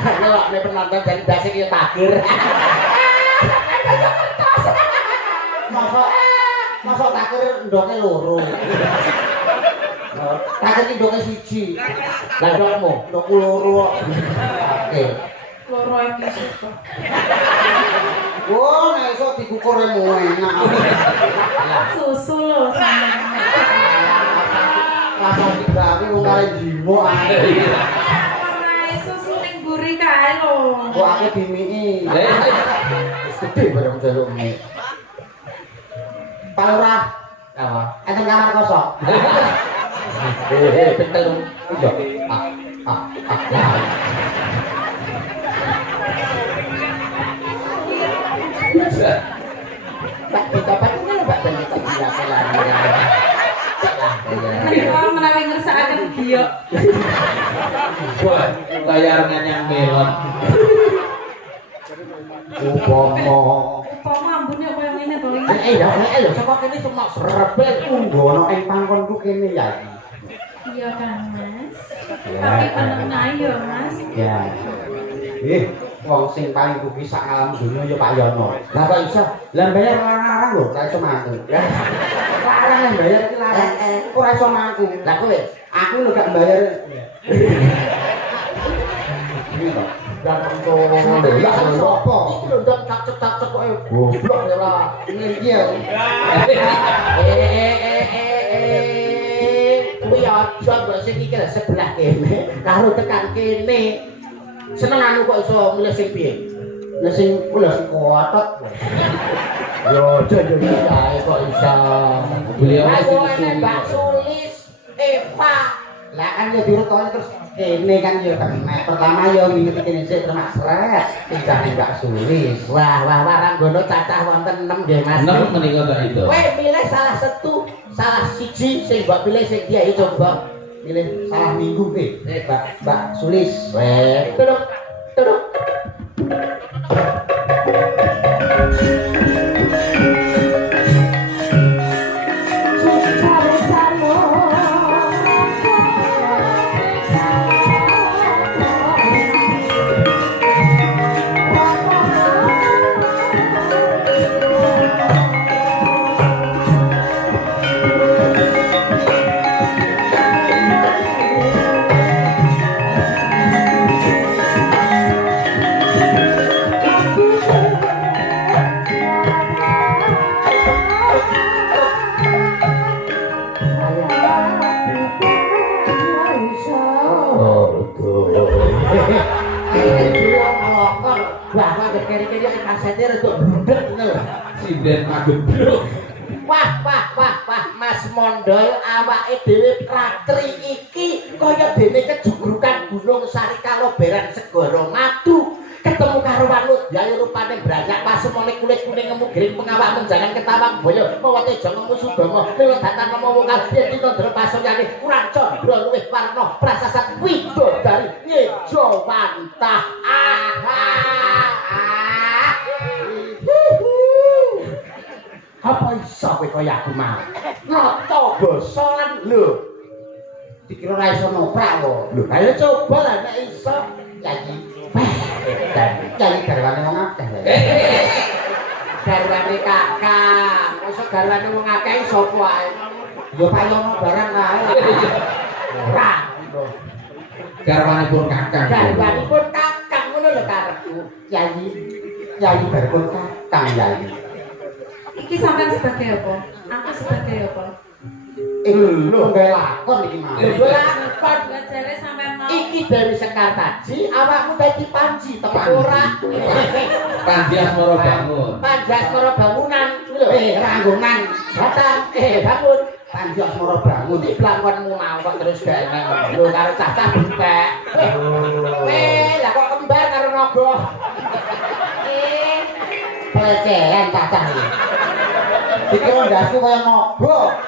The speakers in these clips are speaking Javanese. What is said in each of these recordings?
Kalau nek penonton jadi basi ki takir. Masa takir ndoke loro. Takir ki ndoke siji. Lah ndokmu, ndokku loro. Oke. Loro episode kok. Oh, nek iso dikukur enak. Susu lho sampeyan. Rasa digawe wong kare jiwo ae. Ora susu ning mburi kae lho. Kok aku dimiki. Wis gede bareng jaluk mie. Pak Lurah. Apa? Enten kamar kosong. Betul. Iya. Pak dicoba ini Mbak ben iki lagi. Menika menawi ngersakaken giok. Buat layar nyang melon. Upama ambune koyo ngene to. Lho, sapa kene cuma srebel unggono ing pangkonku kene ya. Iya kan, Mas. Tapi penengna yo, Mas. Ya. Wong sing paling rugi sak alam dunya ya Pak Yono. Lah kok iso? Lah bayar larang lho, ora iso mantu. Larang bayar iki larang. Ora iso mantu. Lah kowe, aku lho gak bayar. Iki kok. Dan ngono lho, lah sapa? Iki lho ndang cacek-cacek kok goblok ya lah. Iki ya. Kuwi aja mbok sing iki lho sebelah kene karo tekan kene. Seneng anu kok iso mulih sing piye? Ya sing kula sing kuatat. Yo aja ae kok iso. Beliau sing Mbak Sulis, Eva. Lah kan yo dirutoni terus kene kan yo kena. Pertama yo ngene kene sik terus sret. Tidak Mbak Sulis. Wah, Ranggono cacah wonten 6 nggih Mas. 6 menika tak itu. Kowe milih salah satu, salah siji sing mbok pilih sing dia coba. Pilih salah minggu Mbak Sulis. Tuduk. Sinden mageblok. Wah, Mas Mondol awake dhewe ratri iki kaya dene kejugrukan gunung Sarikaloberan Segara Madu. Ketemu karo Wanut Yayu rupane branyak pasemone kulit kuning ngemu gering pengawak menjangan ketawang boyo mawa teja ngemu sugama lewat datan ngemu wongal yen ditondro pasoyane kurang condro luwih warna prasasat widodari Yejawantah. Apa iso kowe kaya aku mau? Nata basa lan lho. Dikira ora iso noprak kok. Lho, ayo coba lah nek iso. Jadi garwane wong akeh. Garwane kakang, mosok garwane wong akeh sapa ae. Ya Pak Yono barang kae. Ora. Garwane pun kakang. Garwane pun kakang ngono lho karepku. Yayi barpun kakang yayi. Iki sampean sebagai apa? Aku sebagai apa? Lho gawe lakon iki mau. Lho lakon jare sampean mau. Iki dari Sekar Taji, awakmu dadi Panji, tepak ora? Panji Asmara Bangun. Panji Asmara Bangunan, kuwi lho. Ranggongan. Datang, bangun. Panji Asmara Bangun iki blangkonmu mau kok terus gak enak. Lho karo cacah bentek. Lah kok kembar karo naga. Pelecehan cacah iki. Dikira ndasku kaya naga.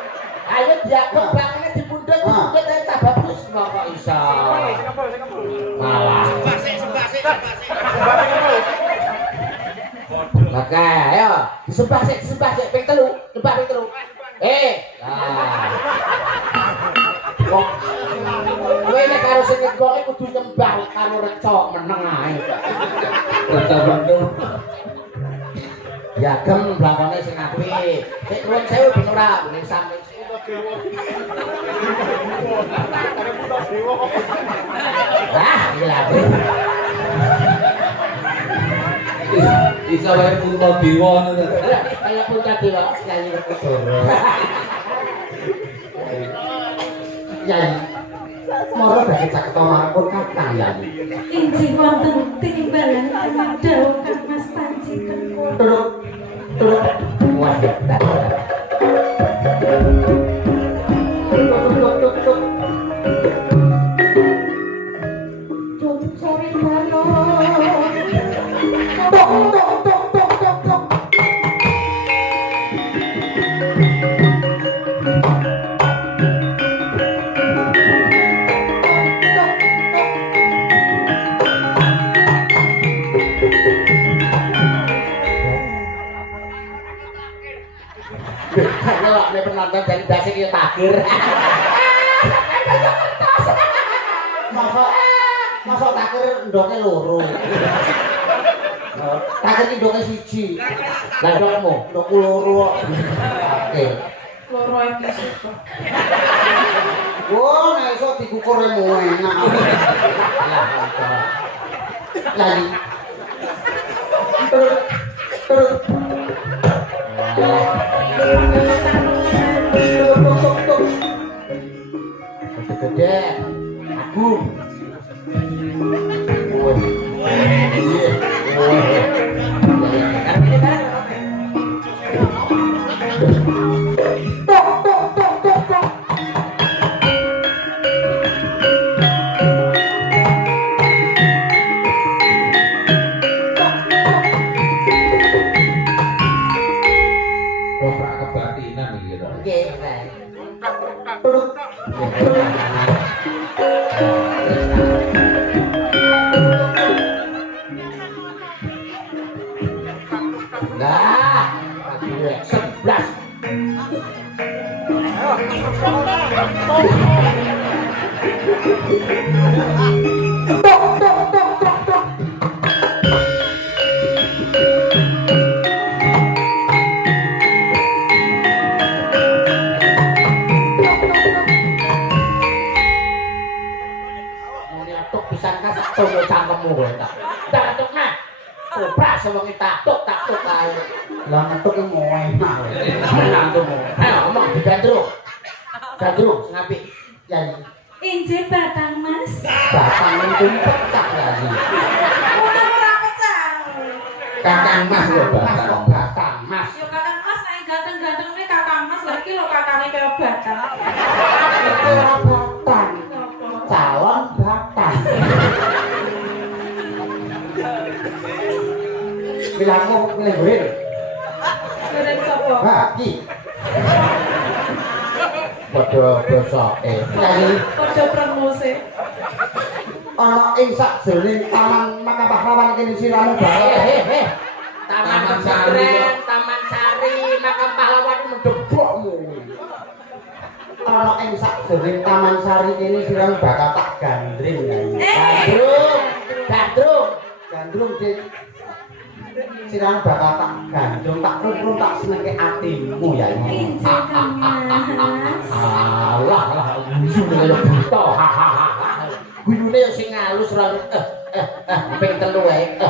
Ayo dia kebangane dipundhut ae cababus kok iso. Malah. Sebasik. Maka ayo disebasik ping 3, coba ping 3. Kowe nek karo karo sing ngegoke kudu nyembah karo reca meneng ae. Reca meneng. Ya gem blakone sing apik. Sik nuwun sewu ben ora ngene sampe. Ah, gila. Iso wae punta dewa ngono. Kaya punta dewa nyanyi Werkudara. Nyanyi. Moro dadi caketa marpun kakang nyanyi. Injih wonten timbalan dawuh Kang Mas Panji Tengku. Turut. Waduh. Cari mana? Tok. Kalau nek penonton dari dasi ki takir. Masa takir ndoke loro. Takir ki ndoke siji. Lah ndokmu, ndokku loro. Oke. Loro iki sik. Wah, nek iso dikukur enak. Lali. Terus. Gede, aku. Nah, 11. Pisangka sak tunggu cangkemmu kowe tak. Tak tuk nah. Obrak sewengi tatuk ae. Lah ngetuk ki enak. Menang tumu. Ayo ngomong digandrung. Gandrung sing apik. Ya. Injih Batang Mas. Batang itu pecah lagi. Ora pecah. Kakang Mas lho Batang Mas. Yo Kakang Mas nek ganteng-ganteng nek Kakang Mas lha iki lho kakange kaya batang. Ora batang. Calon batang. Bilangku milih gurin. Gurin sapa? Ha, ki. Padha bosoke. Padha promose. Ana ing sajroning taman Makapahlawan kene siramu bae. Taman Sari, Taman Sari, Makam Pahlawan mendebokmu. Ana ing sajroning Taman Sari kene siramu bakal tak gandring. Gandrung Dik. Siramu bakal tak gandrung, tak kumpul, tak senengke atimu ya ini. Injih Kang Mas. Alah, guyune kaya buta. Guyune ya sing halus ra ping 3 wae.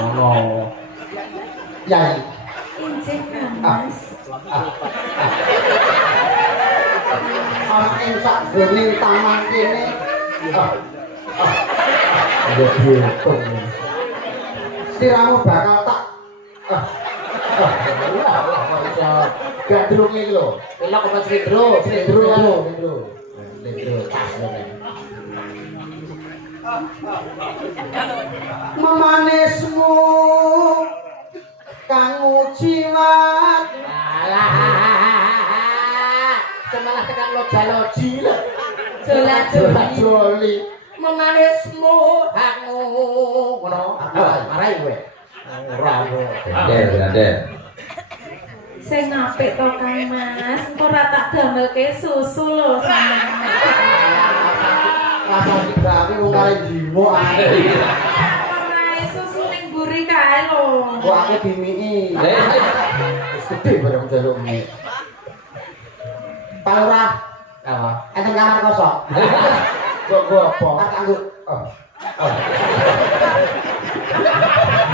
Ngono. Yai. Injih Kang Mas. Ana ing sakjroning taman kene. Ya diutung. Siramu bakal tak gandrung iki lho. Elok apa slendro pas ngene. Memanismu kang ujiwat. Alah. Semalah tekan loja-loji lho. Jola-joli. Memanismu hakmu ngono. Marai kowe. Ora. Den. Sing apik to Kang Mas. Ora tak damelke susu lho sampeyan. Rasa digake wong kare jiwa ae. Ora susu ning mburi kae lho. Kok ake dimiki. Wis gede bareng jaluk mie. Pak Lurah. Apa? Enten kamar kosong. Kok apa? Kanggo. Oh.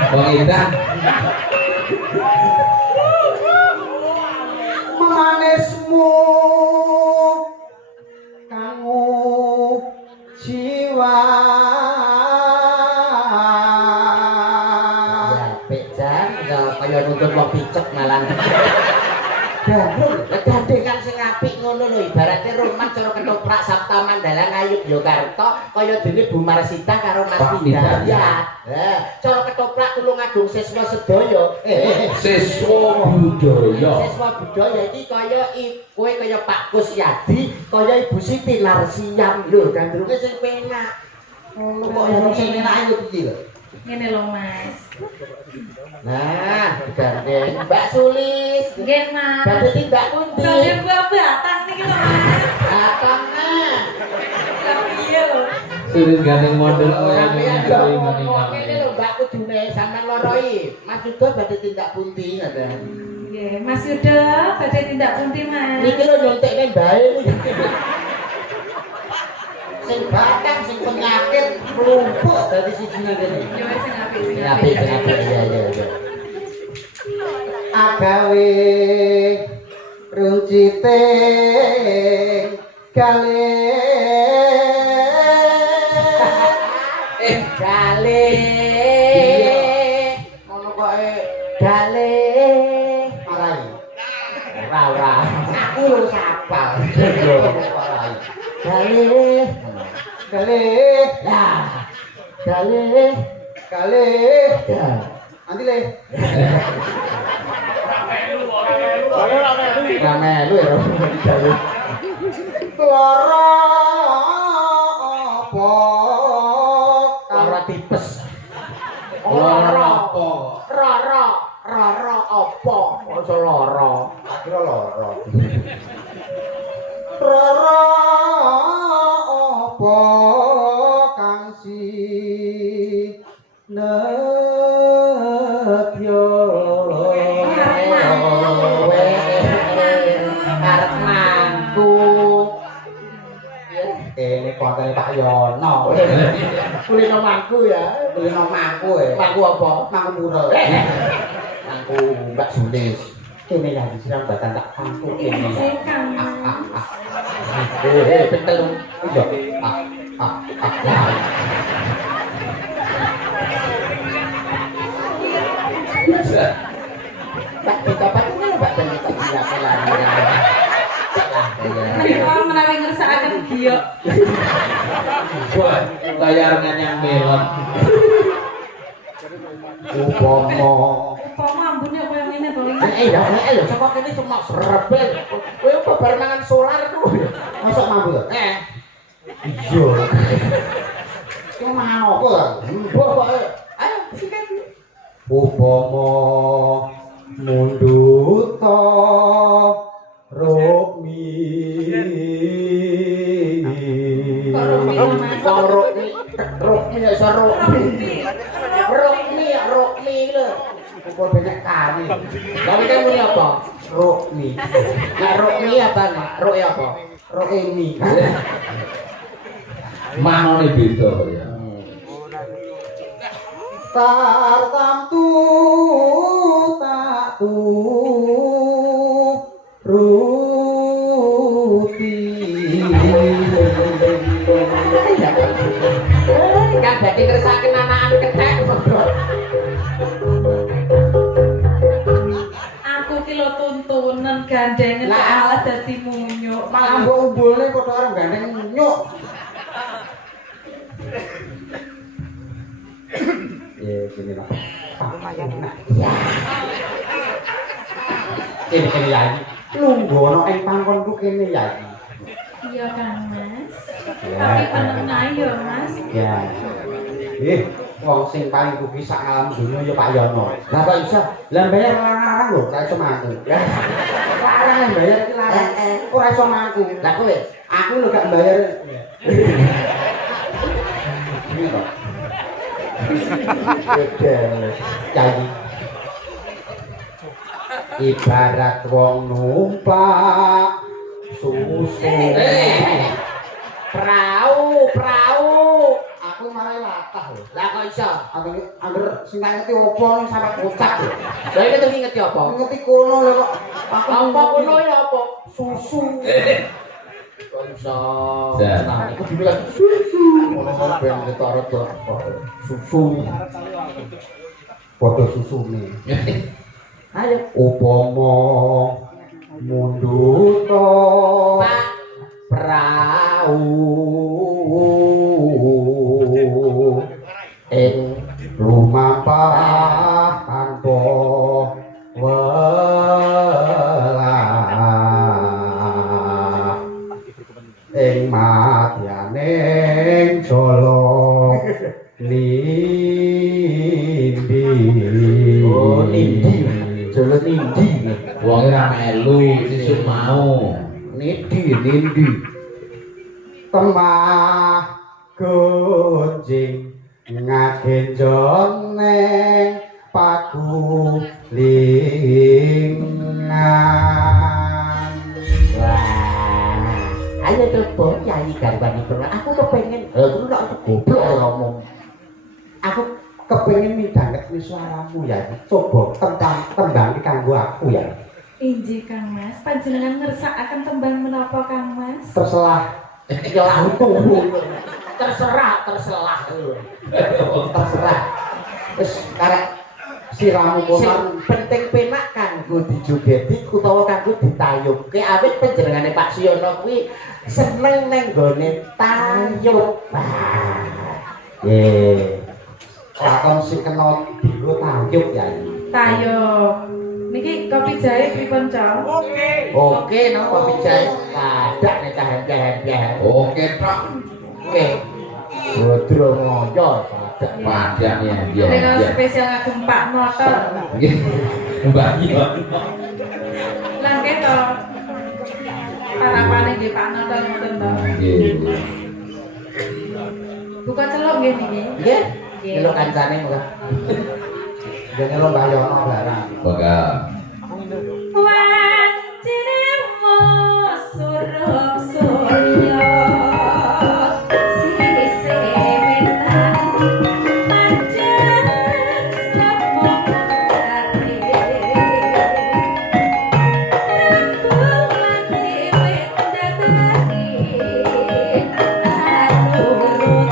Bang Indah. Manismu kanggo jiwa. Ya, pejan kaya nuntut wong picek malah. Gandengan sing apik ngono lho ibarate roman cara ketoprak Sabta Mandala Ngayogyakarta kaya dene Bu Marsita karo Mas Hidayat. Cara ketoprak Tulungagung siswa sedaya. Siswa budaya. Siswa budaya iki kaya kowe kaya Pak Kusyadi, kaya Ibu Siti Narsiam lho, gandrunge sing penak. Ngono kok ya sing penak iki piye lho. Ngene lho, Mas. Nah, digandeng Mbak Sulis. Nggih, Mas. Badhe tindak pundi? Badhe buah batang niki lho, Mas. Batangnya. Lah piye lho? Sulit gandeng model Sampeyan ngene ngene lho Mbak kudune sampean loroi. Mas Yuda badhe tindak pundi ngoten. Nggih, Mas Yuda badhe tindak pundi, Mas? Niki lho nyontekne bae niki. Sing batang sing penyakit mlumpuk dadi siji nang kene. Yo wis sing apik, sing Apik, sing apik iya. Agawe runcite gale gale ngono kok gale marai ora aku lho sapal gale lah gale ya nanti le ora melu ya gale lara apa lara tipes lara apa lara apa iso lara kira lara lara apa kang si nedya arep mangku ini kontene Pak Yono kulino mangku ya kulino mangku mangku apa mangku mural mangku Mbak Sulis kene ya disiram batan tak mangku kene petel iya Mbak dikapan Mbak ben tak dilakoni Menika menawi ngersakaken giok. Wah, layar nganyang melon. Upama ambune koyo ngene to. Lho saka kene cuma srebel. Kowe apa bar mangan solar ku. Masuk mambu ya? Iya. Kowe mangan apa? Mbok kok ayo sikat. Upama mundut to Rokmi. Rokmi lho. Kok banyak kali. Tapi kan muni apa? Rokmi. Nah, Rokmi apa, Mak? Rok apa? Rokmi. Manone beda ya. Tartamtu tak ruti. Kan dadi ngersakaken anakan kethek bodhot. Aku ki lho tuntunan gandengen malah dadi munyuk. Malah mbok umbulne padha karo gandeng nyuk. Gini lah. Ya. Kene ya iki. Lungguh ing pangkonku kene ya iki. Iya kan, Mas. Tapi penenang ya, Mas. Ya. Wong sing paling kuwi sak alam dunya ya Pak Yono. Lah kok iso? Lah bayar larang lho, ora iso mantu. Larang bayar iki larang. Ora iso mantu. Lah kowe, aku lho gak bayar. iki kok. Gedhe Kyai. Ibarat wong numpak susu. Prau. Aku malah latah lho. Lah kok iso? Angger sing tak ngerti opo ning sampe kocak lho. Lah iki tuh ngerti apa? Ngerti kono lho kok. Apa kono ya apa? Susu. Kok iso? Nah, iku dibilang susu. Ono ben ketara to. Susu. Padha susune. Ayo upama mundur to prau ing lumampah tanpa welah ing madyaning jala nindi. Oh nindi jala nindi Wong ora melu sesuk mau. nindi temah gunjing ngagenjone pagulingan. Wah, ayo coba nyanyi garbani pernah. Aku kepengen, terus aku goblok ngomong. Aku kepengen midanget suaramu ya. Coba tembang kanggo aku ya. Inji Kang Mas, panjenengan ngersakaken tembang menapa Kang Mas? Terserah. Ya langsung. Terserah. Wis karek siramu kono penting penak kanggo dijogeti utawa kanggo ditayubke awit panjenengane Pak Siono kuwi seneng nang gone tayub. Nggih. Lakon sing kena dienggo tayub ya. Tayub. Niki kopi jahe pripun, Cong? Oke, no kopi jahe. Kadak nek jahe-jahe. Oke, Pak. Oke. Bodro ngoyo kadak. Padang ya. Dengan spesial ngagem Pak Noto. Nggih. Mbak Iya. Langke to. Parapane nggih Pak Noto ngoten to. Nggih. Buka celok nggih niki. Nggih. Nyeluk kancane muga. Dene lo bayono barang. Bakal. Wancine surup surya sise menang panjang sapa ati rembulan dewe dadani aturuti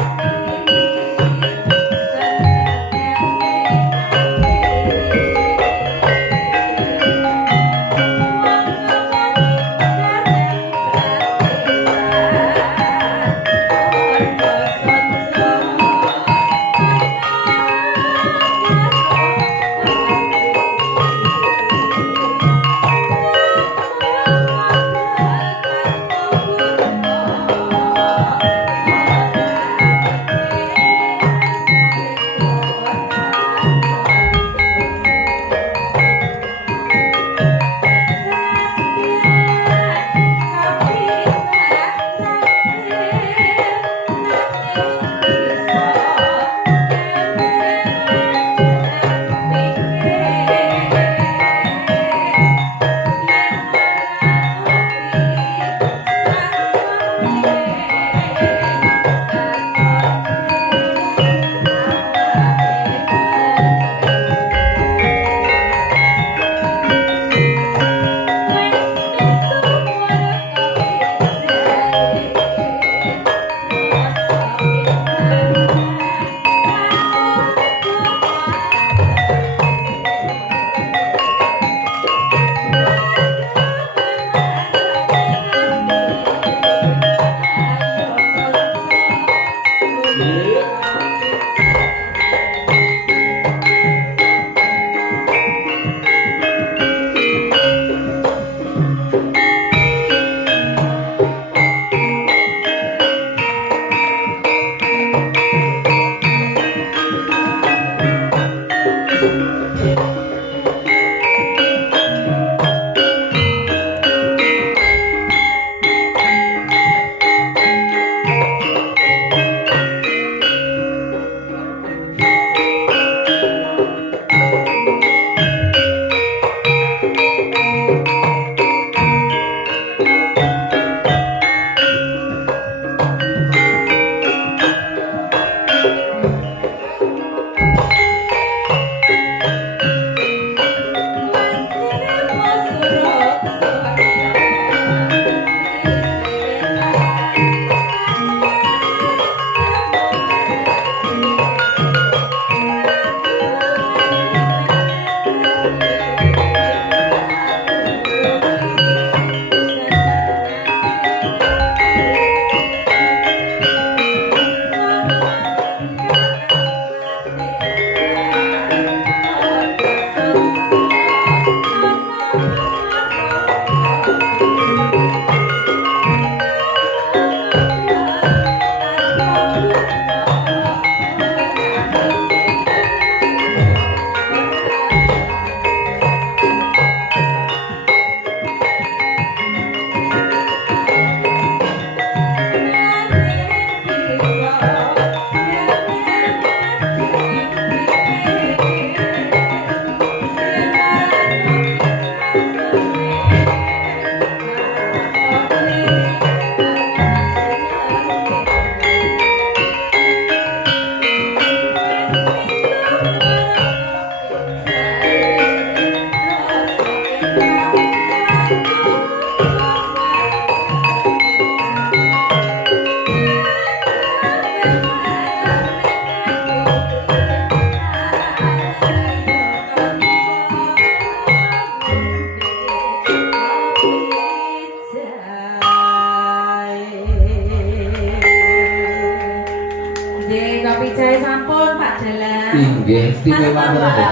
Inggih, istimewa Mas banget ya.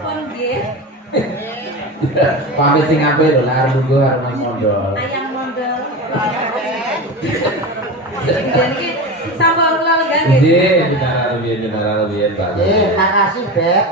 Pun nggih. Pamit sing apik lho arep nunggu arep Mas Mondol. Ayang mondel. Jadi sambal ulang kan Nggih, benar arep yen Pak. Makasih, Beb.